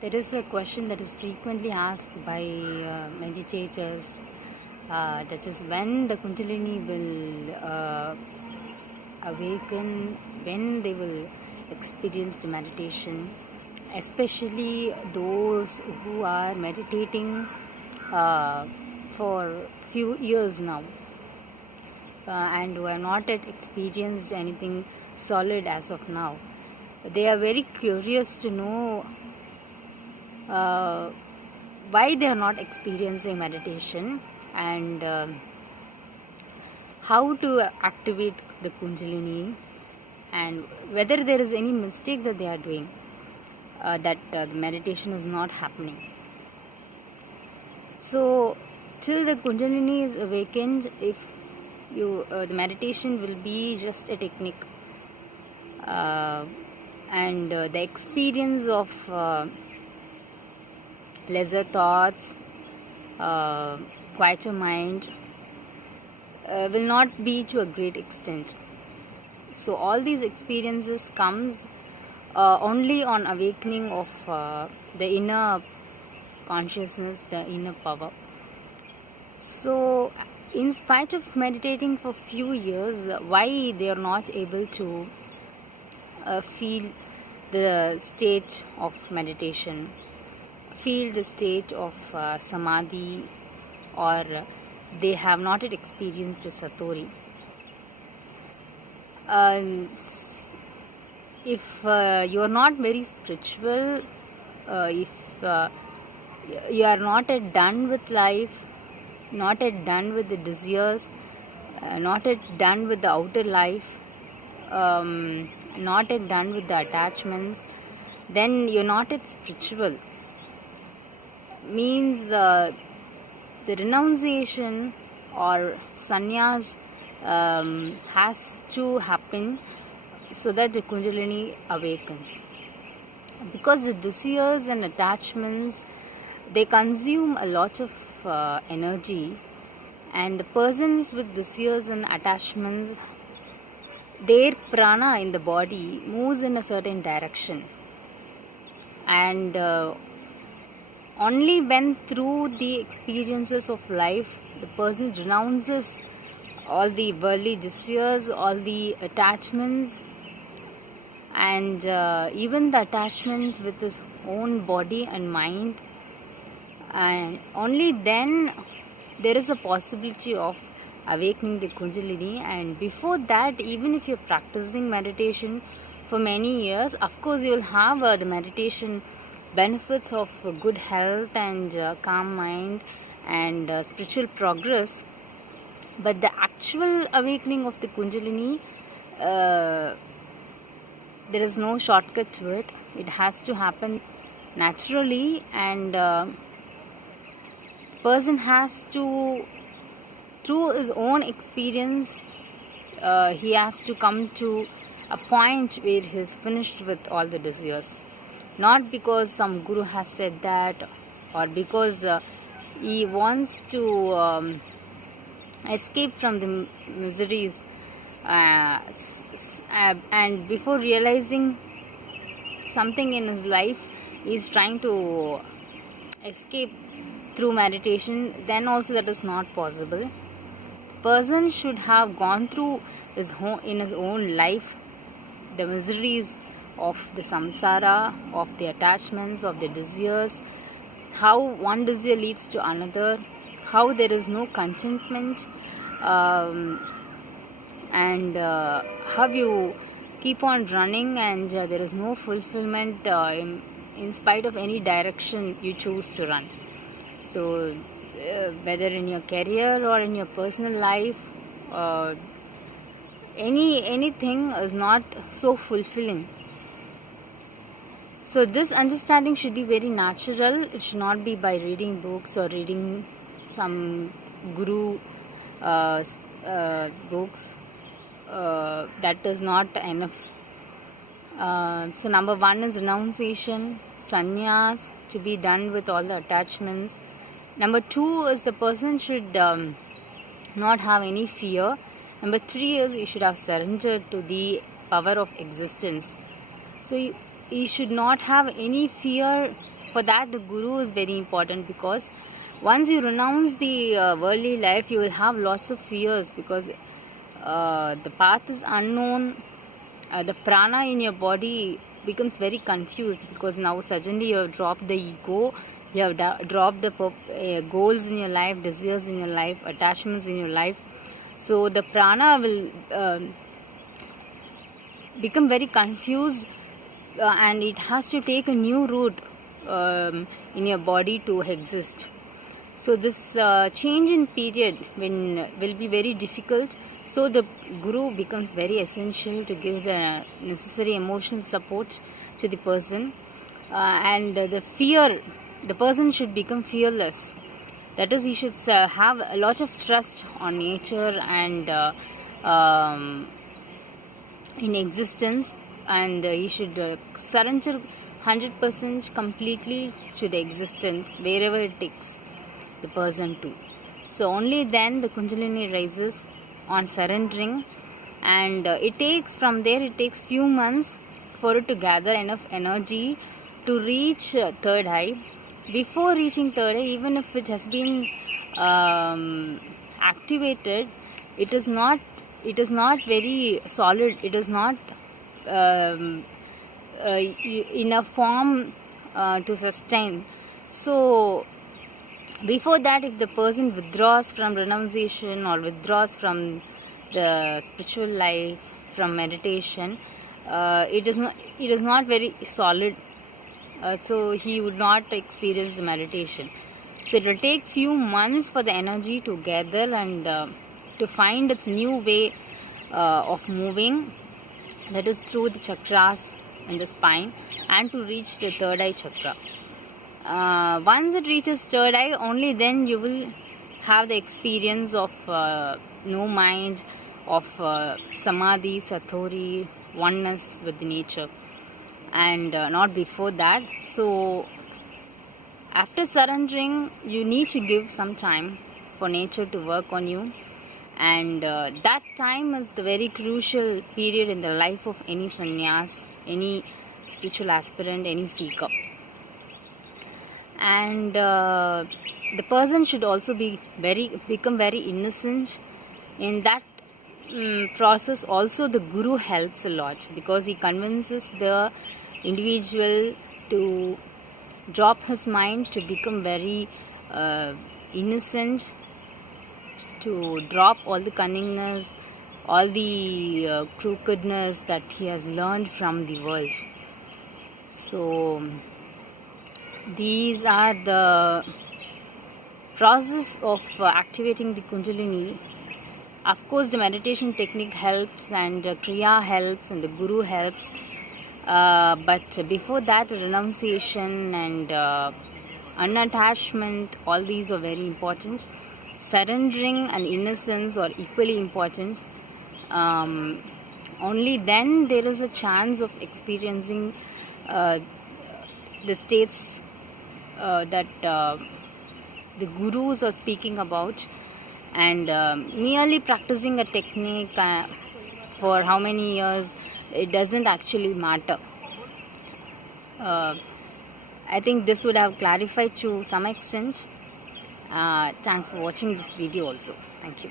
There is a question that is frequently asked by meditators, that is when the Kundalini will awaken, when they will experience the meditation, especially those who are meditating for few years now and who have not yet experienced anything solid as of now. They are very curious to know why they are not experiencing meditation and how to activate the Kundalini, and whether there is any mistake that they are doing, that the meditation is not happening. So till the Kundalini is awakened, if you the meditation will be just a technique, and the experience of lesser thoughts, quieter mind will not be to a great extent. So all these experiences comes only on awakening of the inner consciousness, the inner power. So in spite of meditating for few years, why they are not able to feel the state of meditation, feel the state of samadhi, or they have not yet experienced the satori. If you are not very spiritual, if you are not yet done with life, not yet done with the desires, not yet done with the outer life, not yet done with the attachments, then you're not yet spiritual. Means the renunciation or sanyas has to happen so that the Kundalini awakens. Because the desires and attachments, they consume a lot of energy, and the persons with desires and attachments, their prana in the body moves in a certain direction, and only when through the experiences of life the person renounces all the worldly desires, all the attachments, and even the attachment with his own body and mind, and only then there is a possibility of awakening the Kundalini. And before that, even if you're practicing meditation for many years, of course you will have the meditation benefits of good health and calm mind and spiritual progress, but the actual awakening of the Kundalini, there is no shortcut to it. It has to happen naturally, and person has to, through his own experience, he has to come to a point where he is finished with all the desires. Not because some guru has said that, or because he wants to escape from the miseries, and before realizing something in his life, he is trying to escape through meditation, then also that is not possible. The person should have gone through in his own life the miseries of the samsara, of the attachments, of the desires, how one desire leads to another, how there is no contentment, and how you keep on running and there is no fulfillment in spite of any direction you choose to run. So whether in your career or in your personal life, anything is not so fulfilling. So this understanding should be very natural. It should not be by reading books or reading some guru books. That is not enough. So number one is renunciation, sanyas, to be done with all the attachments. Number two is the person should not have any fear. Number three is you should have surrendered to the power of existence. So you should not have any fear for that the guru is very important, because once you renounce the worldly life, you will have lots of fears, because the path is unknown. The prana in your body becomes very confused, because now suddenly you have dropped the ego, you have dropped the goals in your life, desires in your life, attachments in your life. So the prana will become very confused, and it has to take a new route in your body to exist. So this change in period will be very difficult. So the guru becomes very essential to give the necessary emotional support to the person, and the person should become fearless. That is, he should have a lot of trust on nature and in existence, and he should surrender 100% completely to the existence wherever it takes the person to. So only then the Kundalini rises on surrendering, and it takes few months for it to gather enough energy to reach third eye. Before reaching third eye, even if it has been activated, it is not very solid. It is not in a form to sustain. So before that, if the person withdraws from renunciation or withdraws from the spiritual life, from meditation, it is not very solid. So he would not experience the meditation. So it will take few months for the energy to gather and to find its new way of moving, that is through the chakras in the spine, and to reach the third eye chakra. Once it reaches third eye, only then you will have the experience of no mind, of samadhi, satori, oneness with the nature, and not before that. So after surrendering, you need to give some time for nature to work on you, and that time is the very crucial period in the life of any sannyas, any spiritual aspirant, any seeker. And the person should also become very innocent. In that process also the guru helps a lot, because he convinces the individual to drop his mind, to become very innocent, to drop all the cunningness, all the crookedness that he has learned from the world. So these are the process of activating the Kundalini. Of course, the meditation technique helps, and Kriya helps, and the Guru helps. But before that, the renunciation and unattachment, all these are very important. Surrendering and innocence are equally important. Only then there is a chance of experiencing the states that the gurus are speaking about. And merely practicing a technique for how many years, it doesn't actually matter. I think this would have clarified to some extent. Thanks for watching this video also. Thank you.